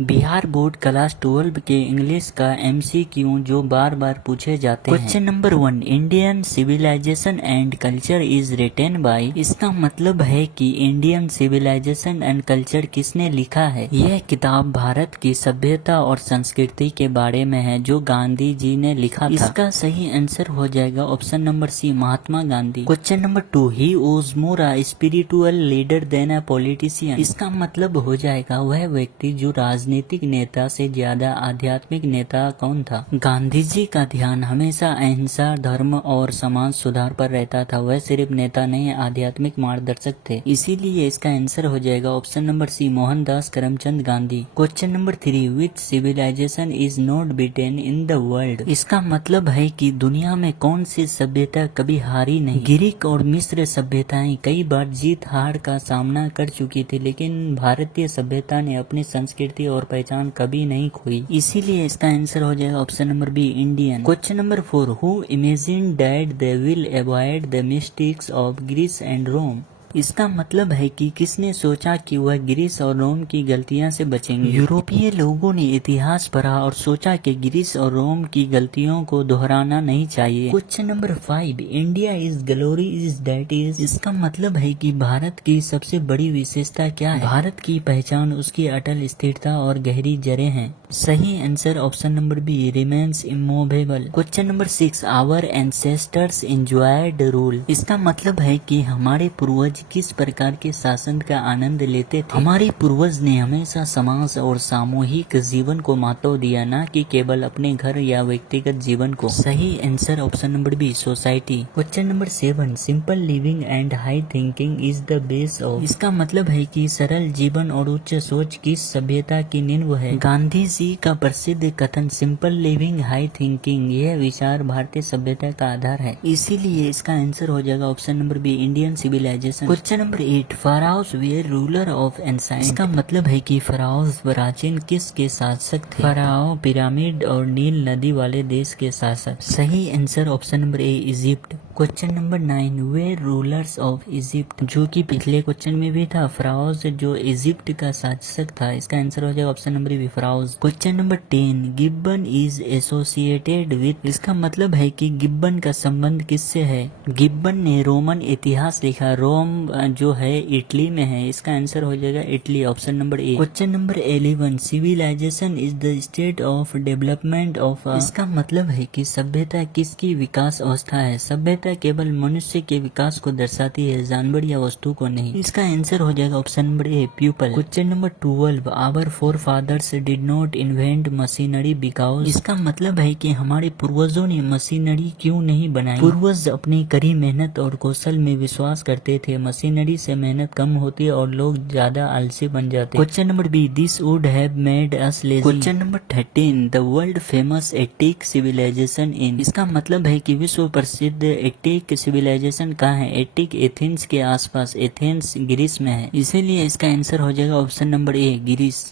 Bihar board class 12 के English का MCQ जो बार बार पूछे जाते हैं। Question number 1, Indian civilization and culture is written by. इसका मतलब है कि इंडियन सिविलाइजेशन एंड कल्चर किसने लिखा है। यह किताब भारत की सभ्यता और संस्कृति के बारे में है जो गांधी जी ने लिखा था। इसका सही आंसर हो जाएगा option number C, Mahatma Gandhi. Question number 2, he was more a spiritual leader than a politician. इसका मतलब हो जाएगा वह व्यक्ति जो राजनीतिक नेता से ज्यादा आध्यात्मिक नेता कौन था। गांधी जी का ध्यान हमेशा अहिंसा, धर्म और समाज सुधार पर रहता था। वह सिर्फ नेता नहीं आध्यात्मिक मार्गदर्शक थे। इसीलिए इसका आंसर हो जाएगा option number C, Mohandas Karamchand Gandhi. Question number 3, which civilization is not beaten in the world. इसका मतलब है कि दुनिया में कौन सी सभ्यता कभी हारी नहीं। ग्रीक और मिस्र सभ्यताएं कई बार जीत हार का सामना कर चुकी थी, लेकिन भारतीय सभ्यता ने अपनी संस्कृति और पहचान कभी नहीं खोई। इसीलिए इसका आंसर हो जाएगा option number B, Indian. Question number 4, who imagine that they will avoid the mistakes of Greece and Rome. इसका मतलब है कि किसने सोचा कि वह ग्रीस और रोम की गलतियां से बचेंगे। यूरोपीय लोगों ने इतिहास पढ़ा और सोचा कि ग्रीस और रोम की गलतियों को दोहराना नहीं चाहिए। Question number 5, India is glory is that is. इसका मतलब है कि भारत की सबसे बड़ी विशेषता क्या है। भारत की पहचान उसकी अटल स्थिरता और गहरी जड़ें हैं। सही answer option number B, remains immovable. Question number 6, our ancestors enjoyed rule. इसका मतलब है कि हमारे पूर्वज किस प्रकार के शासन का आनंद लेते थे। हमारे पूर्वज ने हमेशा समाज और सामूहिक जीवन को महत्व दिया, न कि केवल अपने घर या व्यक्तिगत जीवन को। सही answer option number B, society. Question number 7, simple living and high thinking is the base of. इसका मतलब है कि सरल जीवन और उच्च सोच किस सभ्यता की नींव है। गांधी जी का प्रसिद्ध कथन सिंपल लिविंग हाई थिंकिंग, यह विचार भारतीय सभ्यता का आधार है। इसीलिए इसका आंसर हो जाएगा option number B, Indian civilisation. Question number 8, pharaohs were ruler of ancient. इसका मतलब है कि फराओस प्राचीन किस के शासक थे। फराओ पिरामिड और नील नदी वाले देश के शासक। सही answer option number A, Egypt. Question number 9, were rulers of Egypt, जो कि पिछले क्वेश्चन में भी था। फराओस जो इजिप्ट का शासक था। इसका आंसर हो जाएगा option number B, pharaohs. Question number 10, Gibbon is associated with. इसका मतलब है कि गिब्बन का संबंध किससे है। गिब्बन ने रोमन इतिहास लिखा। रोम जो है इटली में है। इसका आंसर हो जाएगा Italy, option number A. Question number 11, civilization is the state of development of. इसका मतलब है कि सभ्यता किसकी विकास अवस्था है। सभ्यता केवल मनुष्य के विकास को दर्शाती है, जानवर या वस्तु को नहीं। इसका आंसर हो जाएगा option number A, people. Question number 12, our forefathers did not invent machinery because. इसका मतलब है कि हमारे पूर्वजों ने मशीनरी क्यों नहीं बनाई। पूर्वज अपनी कड़ी मेहनत और कौशल में विश्वास करते थे। मशीनरी से मेहनत कम होती और लोग ज्यादा आलसी बन जाते। Question number B, this would have made us lazy. Question number 13, the world famous Attic civilisation in. इसका मतलब है कि विश्व प्रसिद्ध एटिक सिविलाइजेशन कहाँ है। एटिक एथेंस के आसपास, एथेंस ग्रीस में है। इसीलिए इसका आंसर हो जाएगा ऑप्शन नंबर ए, ग्रीस।